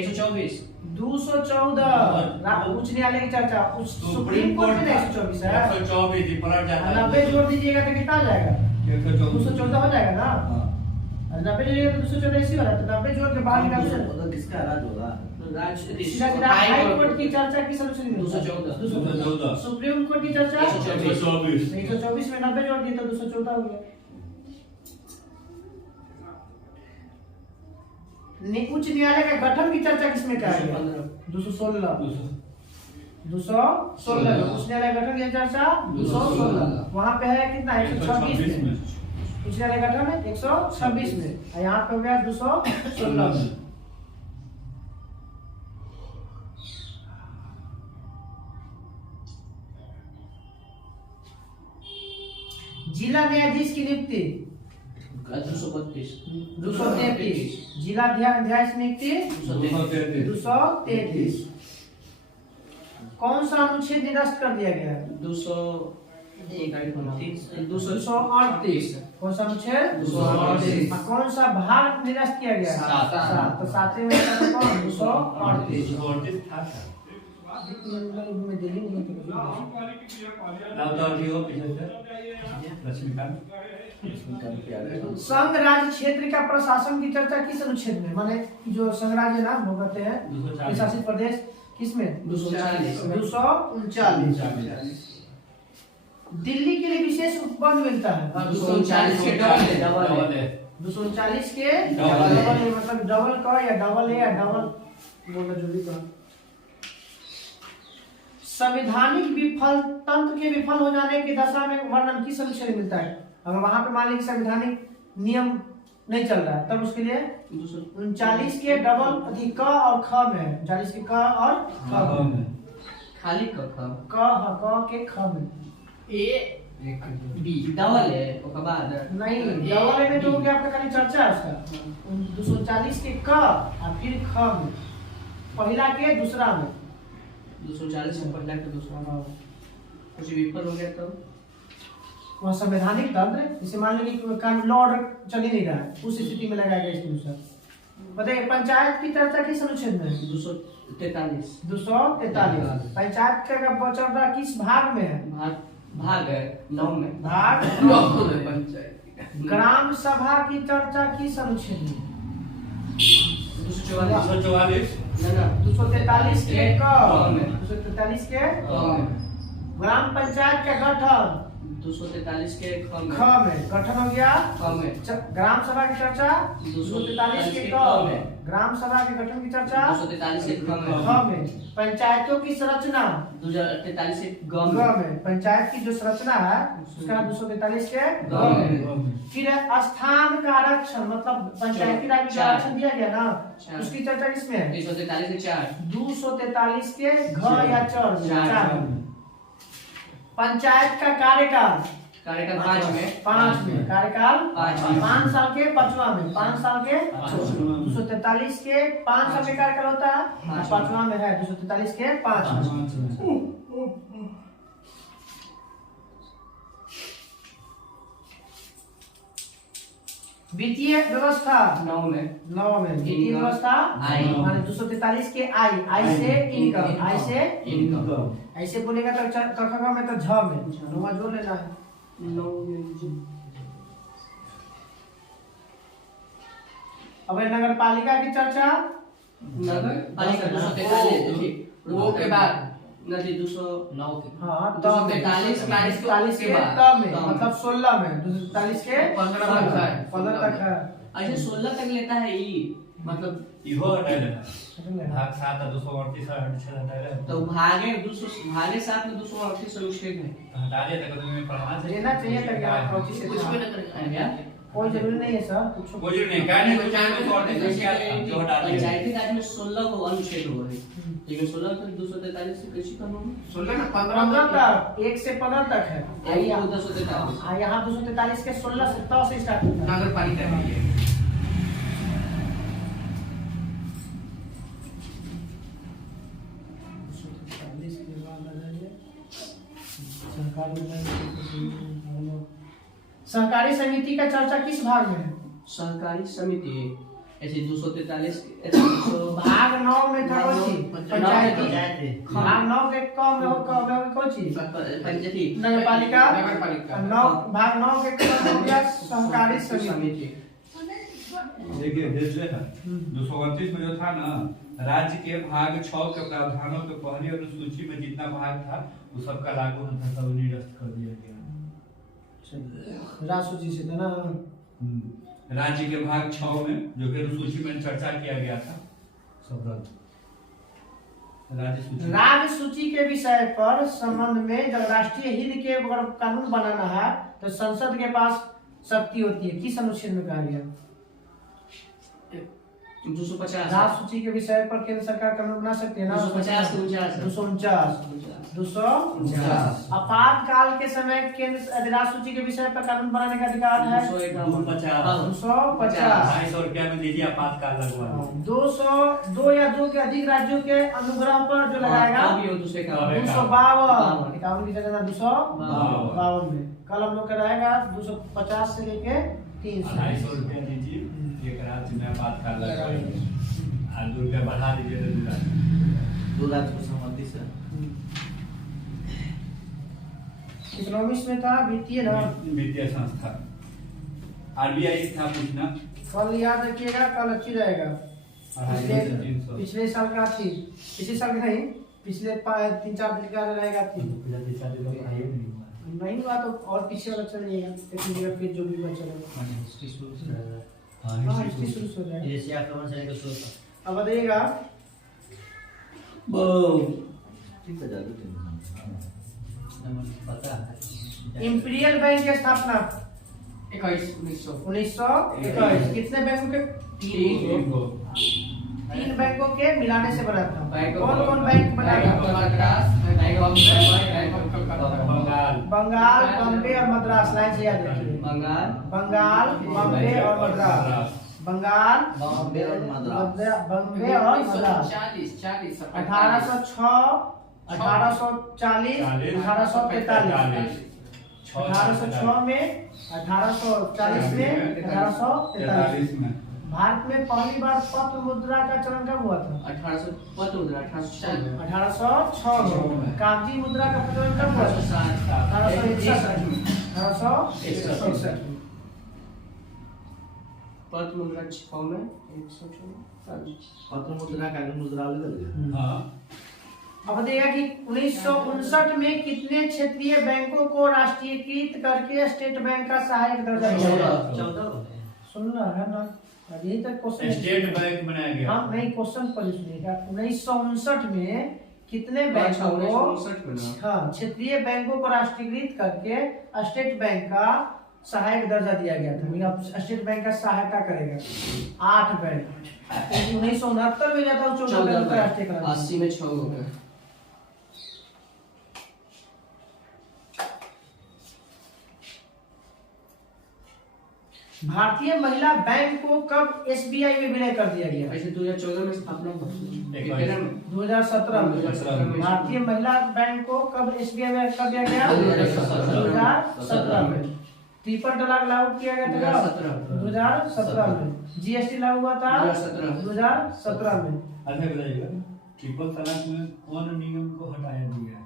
124 214 उच्च न्यायालय की चर्चा सुप्रीम कोर्ट में 124 है 124 ही पलट जाता है 90 जोड़ दीजिएगा तो कितना आ जाएगा 214 हो जाएगा ना और 90 जोड़िएगा तो 214 इसी वाला तो 90 जोड़ के बाहर निकाल सकते तो किसका राज होगा सीधा सीधा हाई कोर्ट की चर्चा किस अनुच्छेद में 214 सुप्रीम कोर्ट की चर्चा 124 124 में 90 जोड़ दिए तो 214 हो गया उच्च न्यायालय का गठन की चर्चा किसमें कहा गया 216 उच्च न्यायालय गठन की चर्चा 216 वहाँ पे है कितना 126 में उच्च न्यायालय गठन है 126 में और यहाँ पे हो गया 216 में जिला न्यायाधीश की नियुक्ति 233 जिला न्यायाधीश नियुक्ति 233 कौन सा अनुच्छेद निरस्त कर दिया गया 238 कौन सा अनुच्छेद 238 कौन सा भाग निरस्त किया गया 7 तो 7वें में कौन 238 में दिल्ली में संघ राज्य क्षेत्र का प्रशासन की चर्चा किस अनुच्छेद में माने जो संघ राज्य ना वो कहते हैं शासित प्रदेश किसमें 239 दिल्ली के लिए विशेष उपबंध मिलता है 239 के डबल है 239 के डबल मतलब डबल का या डबल है या डबल बोलना जो भी कहा संवैधानिक विफल तंत्र के विफल हो जाने की दशा में वर्णन किस अनुच्छेद में मिलता है अगर वहां पे मान लीजिए संवैधानिक नियम नहीं चल रहा है तब उसके लिए 39 के डबल अधिक क और ख में 39 के क और ख में खाली क के ख में ए बी डबल है उसके बाद नहीं डबल में तो क्या आपका खाली चर्चा है उसका 240 के क और फिर ख में पहला के दूसरा में 240 में पहला के दूसरा में कुछ विफल हो गया तो वह संवैधानिक तंत्र जैसे मान लीजिए कि कानून लॉ ऑर्डर चल ही नहीं रहा है उस स्थिति में लगाया गया इसके अनुसार बताइए पंचायत की चर्चा किस अनुच्छेद में 243 पंचायत का चर्चा किस भाग में है भाग है 9 में भाग 9 में पंचायत ग्राम सभा की चर्चा किस अनुच्छेद में 244 ना 243 के क क में 243 के क में ग्राम पंचायत का गठन 243 के ख में ख में गठन हो गया। क में ग्राम सभा की चर्चा 243 के क में ग्राम सभा के गठन की चर्चा 243 के ख में ख में पंचायतों की संरचना 243 के ग ग में में पंचायत की जो संरचना है उसका 243 के ग में फिर स्थान का आरक्षण मतलब पंचायती राज में जो चार। आरक्षण दिया गया ना चार। उसकी चर्चा किसमें है 243 के 4 243 के घ या चर में चार। चार में। पंचायत का कार्यकाल कार्यकाल 5 में 5 में कार्यकाल पाँच में। 5 साल के 5वां में 5 साल के 243 के 5 साल के कार्यकाल होता है पाँच। 5वां में है 243 के 5 में। वित्तीय व्यवस्था 9 में 9 में वित्तीय व्यवस्था आई। माने 243 के आई से इनकम आई से इनकम ऐसे बोलेगा तो कखा में तो झ में नोवा जोड़ लेना है। 9 में अब नगर पालिका की चर्चा नगर पालिका 243 वो के बाद नदी 209 के हाँ 243 243 के बाद। तब में मतलब 16 में 243 के 15 तक है। 15 तक है। अच्छा 16 तक लेता है ई मतलब इहो हटाए लेना भाग 7 और 238 हट छे हटाए तो भागे 7 में 238 अनुच्छेद है हटा दिया तक तुम्हें प्रमाण से लेना चाहिए था क्या कौची से कुछ भी था। नहीं करेगा कोई जरूरी नहीं है सर कुछ कोई जरूरी नहीं क्या नहीं चाहे तो 238 क्या जो हटा दिया पंचायती राज में 16 को अनुच्छेद हुआ है लेकिन 16 तक 243 से कैसे कम होगा 16 ना 15 15 तक 1 से 15 तक है आई 243 यहाँ 243 के 16 से 10 से स्टार्ट होता है। नगर पालिका के लिए सहकारी समिति का चर्चा किस भाग में है? सहकारी समिति ऐसे 243 ऐसे 200 भाग 9 में था कौन सी पंचायती पंचायत भाग 9 के कम में कौन सी पंचायती नगर पालिका नगर पालिका 9 भाग 9 के कम हो गया सहकारी समिति। समिति देखिए जैसे 229 में जो था ना राज्य के भाग 6 के प्रावधानों के पहली अनुसूची में जितना भाग था वो सबका लागू होना था सब निरस्त कर दिया गया। राष्ट्रपति से था ना राज्य के भाग 6 में जो कि अनुसूची में चर्चा किया गया था सब रद्द। राज्य सूची के विषय पर संबंध में जब राष्ट्रीय हित के अगर कानून बनाना है तो संसद के पास शक्ति होती है। किस अनुच्छेद में कहा गया? 250 राज्य सूची के विषय पर केंद्र सरकार कानून बना सकती है ना 250 के 249 आपातकाल के समय केंद्र राज्य सूची के विषय पर कानून बनाने का अधिकार है 250 250 रुपया में दीजिए आपातकाल लगवा 202 या 2 के अधिक राज्यों के अनुग्रह पर जो लगाएगा 252 इक्यावन की जगह 252 में कल हम लोग का रहेगा 250 से लेके 300 250 रुपया दीजिए एक राज्य में आपातकाल लगवाइए और 2 रुपया बढ़ा दीजिए तो 2 लाख को संबंधी से इकोनॉमिक्स में था वित्तीय ना वित्तीय संस्था आरबीआई था पूछना कल याद रखिएगा कल अच्छी रहेगा। 300 पिछले साल का थी पिछले साल का नहीं पिछले 3-4 दिन का रहेगा थी नहीं हुआ तो और पीछे वाला चल जाएगा लेकिन जगह फिर जो भी बचा रहेगा हाँ हिस्ट्री शुरू हो जाएगा। एशिया आक्रमण से लेकर शुरू अब बताइएगा ठीक है जादू पता है इंपीरियल बैंक की स्थापना 1921 कितने बैंकों के? 3 बैंकों के मिलाने से बना था। कौन कौन बैंक बनाया? बंगाल बॉम्बे और मद्रास। लाइन से याद रखिए बंगाल बॉम्बे और मद्रास बंगाल बॉम्बे और मद्रास बॉम्बे और मद्रास 40 1806 1840 1843 1806 में 1840 में 1843 में भारत में पहली बार पत्र मुद्रा का चलन कब हुआ था? 1806 में। कागजी मुद्रा का प्रचलन कब हुआ था? 1861 में। पद मुद्रा 6 में 154 पत्र मुद्रा का मुद्रा अलग है। हाँ अब देखा कि 1959 में कितने क्षेत्रीय बैंकों को राष्ट्रीयकृत करके स्टेट बैंक का सहायक दर्जा दिया गया? 14 सुनना है ना, अब यही तक क्वेश्चन। स्टेट बैंक बनाया गया। हाँ नहीं, क्वेश्चन पर सुनिएगा। 1959 में कितने बैंकों को 1959 में ना हाँ क्षेत्रीय बैंकों को राष्ट्रीयकृत करके स्टेट बैंक का सहायक दर्जा दिया गया था। मतलब अब स्टेट बैंक का सहायता करेगा 8 बैंक। 1969 में जाता है 14 बैंक का राष्ट्रीय 80 में 6 हो गए। भारतीय महिला बैंक को कब एसबीआई में विलय कर दिया गया? ऐसे 2014 में स्थापना हुआ। 2017 में। 2017 में। भारतीय महिला बैंक को कब एसबीआई में कर दिया गया? 2017 में। ट्रिपल तलाक लागू किया गया था 2017 में। जीएसटी लागू हुआ था 2017 में। अच्छा बताइएगा, ट्रिपल तलाक में कौन नियम को हटाया गया?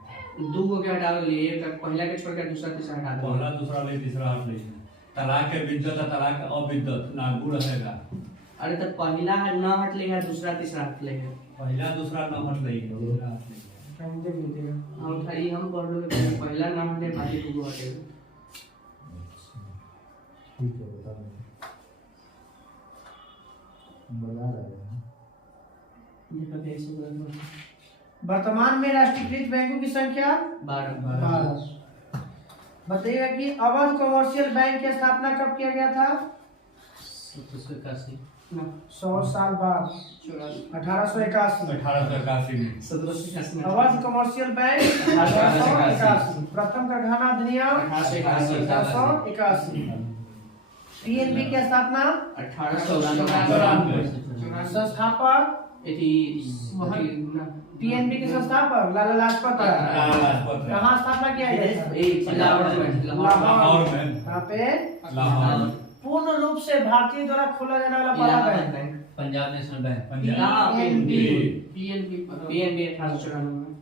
दो को क्या हटा लिए, एक पहला के छोड़ के दूसरा तीसरा हटा दिया। पहला दूसरा ले तीसरा हट ले। तलाक के विद्युत तलाक अविद्युत लागू रहेगा। अरे तो पहला ना हट लेगा, दूसरा तीसरा हट लेगा। पहला दूसरा न हट ले, दूसरा हट ले। हम देख लीजिएगा। हम खाली हम पढ़ लो, पहला ना हटे बाकी दो हटेगा। ठीक है, बता दो। बता रहे हैं। ये कभी ऐसे बोला तो वर्तमान में राष्ट्रीयकृत बैंकों की संख्या 12। बताइएगा कि अवध कमर्शियल बैंक की स्थापना कब किया गया था? 1781 ना 100 साल बाद 1881। 1881 में 1781 में अवध कमर्शियल बैंक 1881। प्रथम कारखाना अधिनियम 1881। पीएनबी की स्थापना 1894 संस्थापक पीएनबी के संस्थापक लाला लाजपत राय। कहाँ स्थापना किया गया था? लाहौर में। कहाँ पे? लाहौर। पूर्ण रूप से भारतीय द्वारा खोला जाने वाला पहला bank Punjab national bank. PNB 1894 में।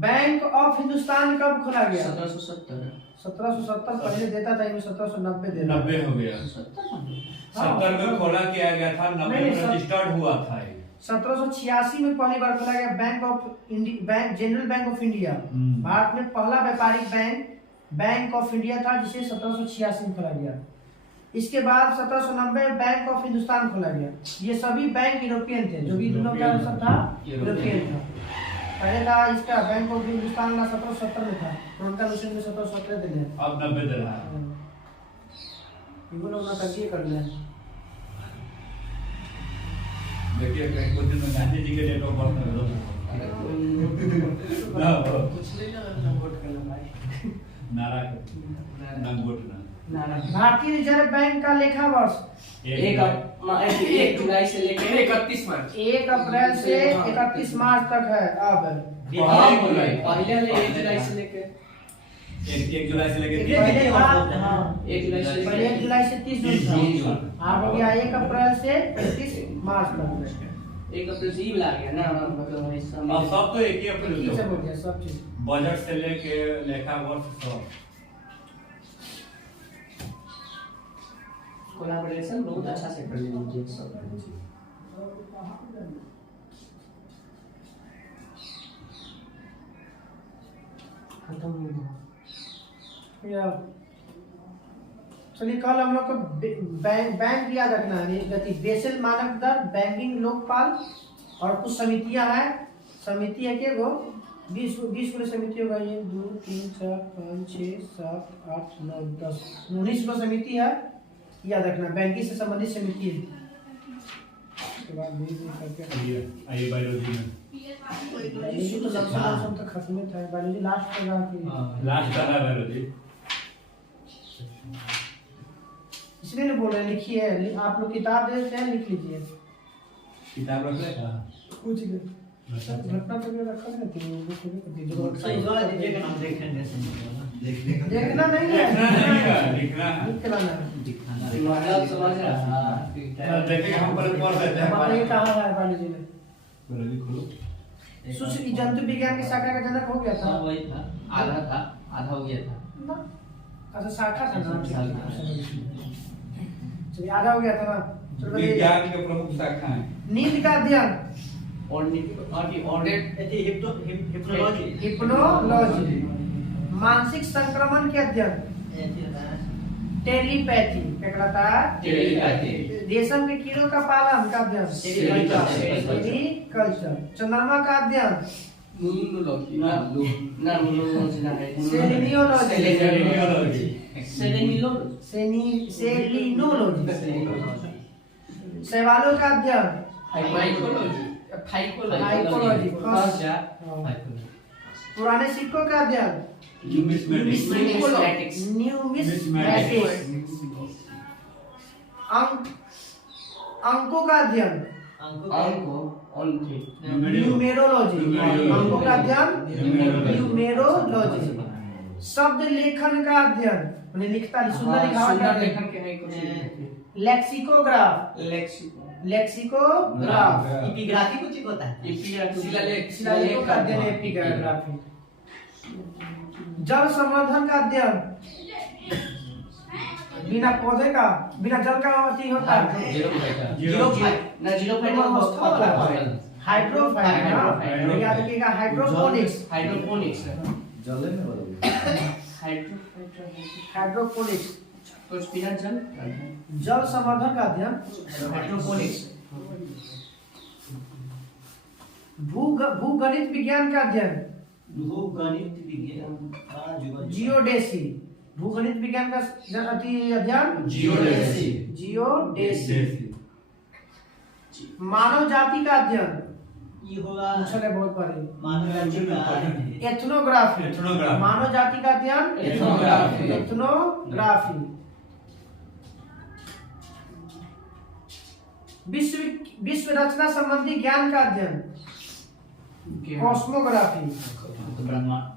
बैंक ऑफ हिंदुस्तान कब खोला गया? 1770 1770 पहले देता था, इनमें 1790 देता। 90 हो गया। 70 में खोला किया गया था, 90 में रजिस्टर्ड हुआ था। 1786 में पहली बार खोला गया bank of India, general bank of India. Bharat में पहला व्यापारिक बैंक ऑफ इंडिया था, जिसे 1786 में खोला गया। इसके बाद 1790 में बैंक ऑफ हिंदुस्तान खोला गया। ये सभी बैंक यूरोपियन थे, जो भी दोनों का सब था यूरोपियन था। पहले था इसका बैंक ऑफ हिंदुस्तान ना 1770 में था, उनका दूसरे में 1717 दिले। अब 90 दे रहा है। इनको लोग ना तकिए कर ले। देखिए कहीं कुछ दिन में गांधी जी के डेट ऑफ बर्थ में नारा ना वोट ना। भारतीय रिजर्व बैंक का लेखा वर्ष 1 जुलाई से लेकर 31 मार्च। 1 अप्रैल से 31 मार्च तक है। अब पहले 1 जुलाई से लेकर 1 जुलाई से लेकर पहले हाँ 1 जुलाई से पहले 1 जुलाई से 30 जून था। अब हो गया 1 अप्रैल से 31 मार्च तक। 1 अप्रैल से ही मिला गया ना, मतलब ऐसा अब सब तो एक ही अप्रैल ठीक से से हो गया सब चीज। बजट से लेके लेखा वर्ष सब। कोलैबोरेशन बहुत अच्छा से कर लीजिए सब। खत्म हो गया। चलिए कल हम लोग को बैंक याद रखना है। गति बेसल मानक दर, बैंकिंग लोकपाल और कुछ समितियां हैं। समिति है के वो 20 को समिति होगा। ये 2 3 4 5 6 7 8 9 10 19 को समिति है, याद रखना। बैंकिंग से संबंधित समिति है। उसके बाद आइए बायोलॉजी में बायोलॉजी तो लक्षण तक खत्म था। बायोलॉजी लास्ट का लास्ट का है बायोलॉजी। इसलिए नहीं बोल रहे लिखिए। आप लोग किताब देते हैं, लिख लीजिए। किताब रख ले का कुछ घटना तो रखा है सही बात है, देखना हम देखेंगे देखने का देखना नहीं है, लिखना लिखना है। दिखाना मतलब समझ रहा है। देखेंगे हम पहले पढ़ लेते हैं। बताइए कहाँ है बायोलॉजी में? बायोलॉजी खोलो। सूक्ष्म जंतु विज्ञान की शाखा का जनक हो गया था। हाँ, वही था, आधा हो गया था। अच्छा शाखा था ना। चलिए आधा हो गया था ना, चलो बताइए। विज्ञान के प्रमुख शाखाएं। नींद का अध्ययन, हिप्नोलॉजी हिप्नोलॉजी। मानसिक संक्रमण के अध्ययन, टेलीपैथी। क्या कहलाता है? टेलीपैथी। रेशम के कीड़ों का पालन का अध्ययन, सेरीकल्चर। चंद्रमा का अध्ययन, Numerology. Na numerology na hai. सेलिनियोलॉजी। Selenology. शैवालों का अध्ययन, Mycology. Mycology. First ja. पुराने सिक्कों का अध्ययन, Numismatics. न्यूमिस्मैटिक्स। अंकों का अध्ययन, न्यूमेरोलॉजी। अंकों का अध्ययन, न्यूमेरोलॉजी। शब्द लेखन का अध्ययन, मैंने लिखता सुंदर लिखावट का अध्ययन, लेक्सिकोग्राफ। लेक्सिकोग्राफ। एपिग्राफी कुछ होता है। शिलालेखों का अध्ययन, एपिग्राफी। जल संवर्धन का अध्ययन, बिना पौधे का, बिना जल का अति होता है हाइड्रोफाइट। याद रखिएगा हाइड्रोपोनिक्स। जले में बदल हाइड्रोपोनिक्स। तो बिना जल जल संवर्धन का अध्ययन, हाइड्रोपोनिक्स। भूगणित विज्ञान का अध्ययन, भूगणित विज्ञान जियोडेसी। भूगणित विज्ञान का अध्ययन, जियोडेसी। मानव जाति का अध्ययन, ये होगा पूछा है बहुत बार, मानव जाति का एथनोग्राफी। एथनोग्राफी। मानव जाति का अध्ययन, एथनोग्राफी। एथनोग्राफी। विश्व रचना संबंधी ज्ञान का अध्ययन, कॉस्मोग्राफी।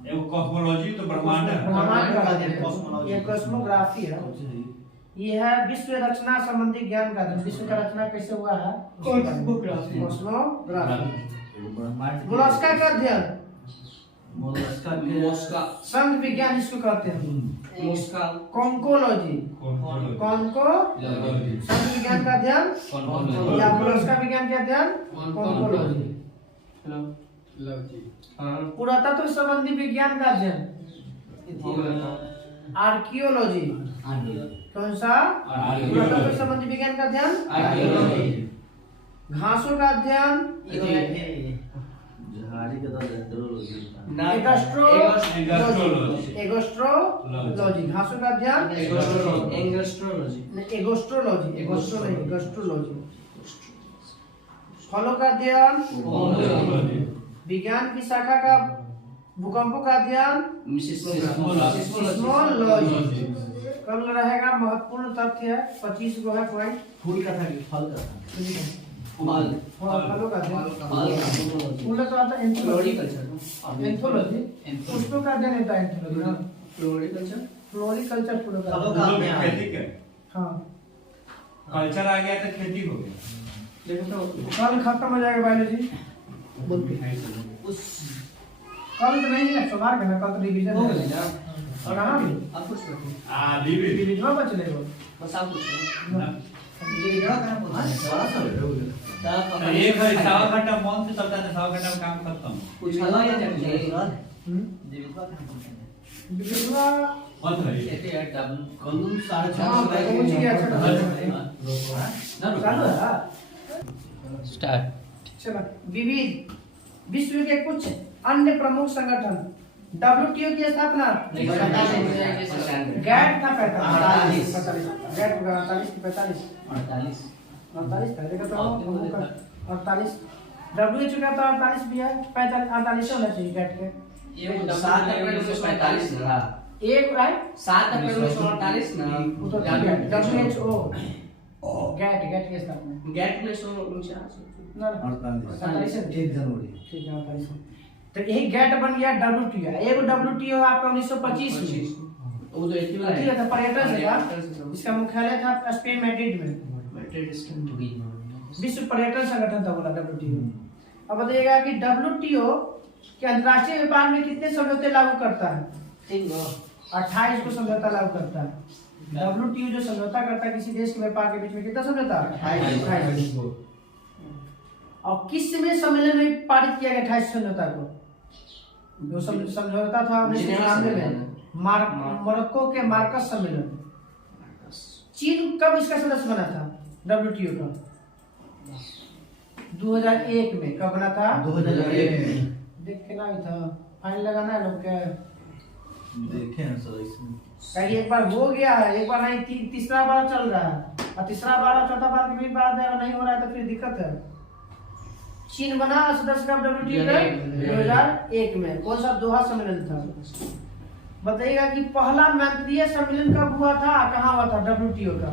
एगो कॉस्मोलॉजी तो ब्रह्मांड है। ब्रह्मांड का अध्ययन, अध्ययन, कॉस्मोलॉजी। ये कॉस्मोग्राफी है। ये है विश्व रचना संबंधी ज्ञान का अध्ययन। विश्व का रचना कैसे हुआ है? कॉस्मोग्राफी। कॉस्मोग्राफी। ब्रह्मांड मोलस्का का अध्ययन, मोस्का। संघ विज्ञान इसको कहते हैं। मोस्का। कॉन्कोलॉजी। कॉन्को संघ विज्ञान का अध्ययन, या मोलस्का विज्ञान का अध्ययन, कॉन्कोलॉजी। पुरातत्व संबंधी विज्ञान का अध्ययन, आर्कियोलॉजी। कौन सा? पुरातत्व संबंधी विज्ञान का अध्ययन, घासों का अध्ययन, जहारी के तो एंड्रोलॉजी एगोस्ट्रोलॉजी। घासों का अध्ययन, एगोस्ट्रोलॉजी। फलों का अध्ययन, विज्ञान की शाखा का भूकंपों का अध्ययन, सिस्मोलॉजी। कल रहेगा महत्वपूर्ण तथ्य है, 25 गो है पॉइंट। फूल का था कि फल का था? फलों का अध्ययन, फूलों का आता है एंथोलॉजी। पुष्पों का अध्ययन होता है एंथोलॉजी ना। फ्लोरिकल्चर फूलों का फलों अध्ययन। का अध्ययन। खेती के हाँ, कल्चर आ गया तो खेती हो गया। कल खत्म हो जाएगा बायोलॉजी। उस कल तो नहीं है, सोमवार का ना, कल तो रिवीजन हो है। गई ना। और कहाँ भी आप कुछ बताओ। आदि भी रिवीजन में चलेगा। बस आप कुछ एक है सवा घंटा मन से चलता है, सवा घंटा में काम खत्म। कुछ हलवा या चटनी। विविधवा मत है कानून 6:30 हाँ, बजे मुझे अच्छा चालू है। स्टार्ट। चलो, विविध विश्व के कुछ अन्य प्रमुख संगठन। WTO की स्थापना गैट था 45। गैट होगा 48 की 45 था, देखा तो 48। WHO का तो 48 भी है, 48 होना चाहिए गैट के। ये 7 अप्रैल 1945 ना। एक है 7 अप्रैल 1948 ना। वो तो ठीक है, WHO गैट की स्थापना। गैट 1949 ना 48 है। 1 जनवरी। ठीक है 48 है। तो यही गैट बन गया WTO। एक WTO आपका 1925 में, वो तो एक ही ठीक है, तो पर्यटन से था। इसका मुख्यालय था स्पेन मैड्रिड में। विश्व पर्यटन संगठन था बोला WTO। अब बताइएगा कि WTO के अंतर्राष्ट्रीय व्यापार में कितने समझौते लागू करता है? 28 को समझौता लागू करता है। WTO जो समझौता करता है किसी देश के व्यापार के बीच में, कितना समझौता? 28। और किस में सम्मेलन में पारित किया गया 28 समझौता को? जो समझौता था 1993 में मोरक्को के मार्कस सम्मेलन। चीन कब इसका सदस्य बना था WTO का? 2001 में। कब बना था? 2001 में। देख के ना था, फाइन लगाना है लोग के। देखे हैं सर इसमें कहीं एक बार हो गया है, एक बार नहीं, तीसरा बार चल रहा है, और तीसरा बार और चौथा बार भी बार नहीं हो रहा है तो फिर दिक्कत है। चीन बना सदस्य कब WTO का? 2001 में। कौन सा? दोहा सम्मेलन था। बताइएगा कि पहला मंत्रीय सम्मेलन कब हुआ था, कहाँ हुआ था WTO का?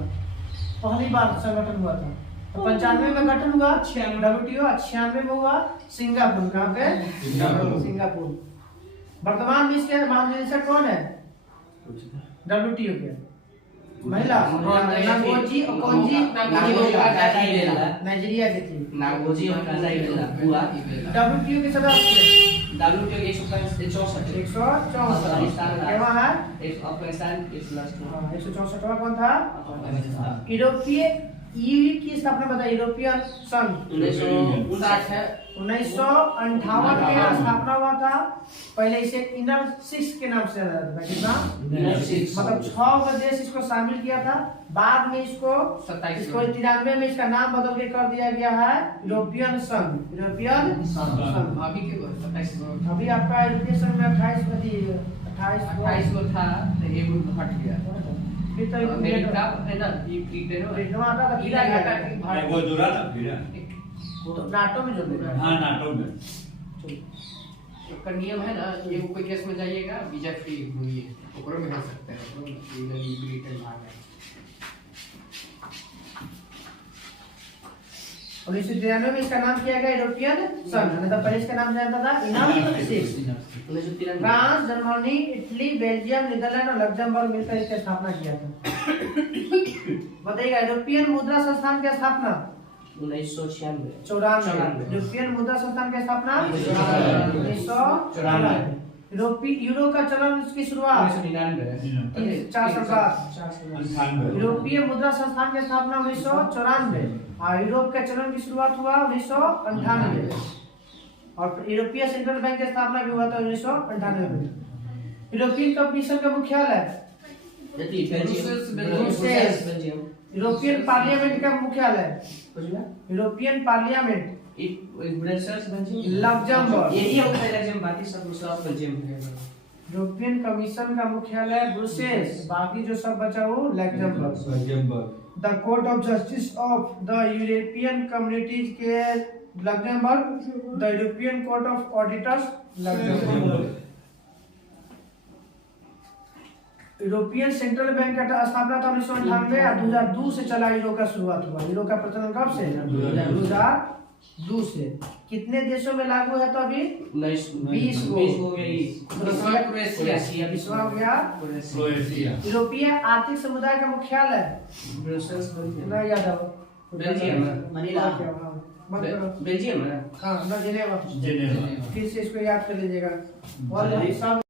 पहली बार संगठन हुआ था तो 95 में गठन हुआ WTO, 96 में हुआ सिंगापुर। कहाँ पे? सिंगापुर। वर्तमान में इसके महानिदेशक कौन है WTO के? महिला नागोजी ओकोंजी नाइजीरिया की थी। नागोजी ओकोंजी हुआ WTO के सदस्य WTO 164 केवा है? अफगानिस्तान के सदस्य 164वां कौन था? यूरोपीय यूनियन की स्थापना बता। यूरोपियन संघ 1958 में स्थापना हुआ था। पहले इसे इनर सिक्स के नाम से जाना जाता था। कितना? मतलब 6 देश इसको शामिल किया था। बाद में इसको 93 में इसका नाम बदल के कर दिया गया है यूरोपियन संघ। यूरोपियन संघ। अभी आपका यूरोपियन संघ में 28 को था, ये ग्रुप हट गया। फिर तो अमेरिका है ना, ये ब्रिटेन आता था, फिर आ गया था। वो जुड़ा ना फिर तो नाटो में जो देगा। हाँ नाटो में का नियम है ना, ये कोई केस में जाइएगा वीजा फ्री हुई है, ओकरो में हो सकता है। ब्रिटेन भाग है। 1993 में इसका नाम किया गया यूरोपियन संघ, नहीं तो पहले इसका नाम जानता था inner six. 1993 France, Germany, Italy, Belgium, Netherland और लग्जमबर्ग मिलकर इसकी स्थापना किया था। बताइएगा यूरोपियन मुद्रा संस्थान की स्थापना 1994 यूरोपियन मुद्रा संस्थान की स्थापना 1994। यूरो का चलन की शुरुआत 4 साल बाद। यूरोपीय मुद्रा संस्थान की स्थापना 1994 और यूरोप के चलन की शुरुआत हुआ 1998 और यूरोपीय सेंट्रल बैंक की स्थापना भी हुआ था 1998 में। यूरोपियन कमीशन का मुख्यालय यूरोपियन पार्लियामेंट का मुख्यालय European Parliament Luxembourg. European Commission का मुख्यालय ब्रुसेल्स, बाकी जो सब बचा वो Luxembourg. The Court of Justice of the European Communities के Luxembourg. The European Court of Auditors Luxembourg. European Central Bank का स्थापना था 1998 और 2002 से चला यूरो का शुरुआत हुआ। यूरो का प्रचलन कब से? 2002 से। कितने देशों में लागू है तो अभी? 20 हो गया। यूरोपीय आर्थिक समुदाय का मुख्यालय नहीं याद है बेल्जियम है। हाँ, जिनेवा। फिर से इसको याद कर लीजिएगा। और सब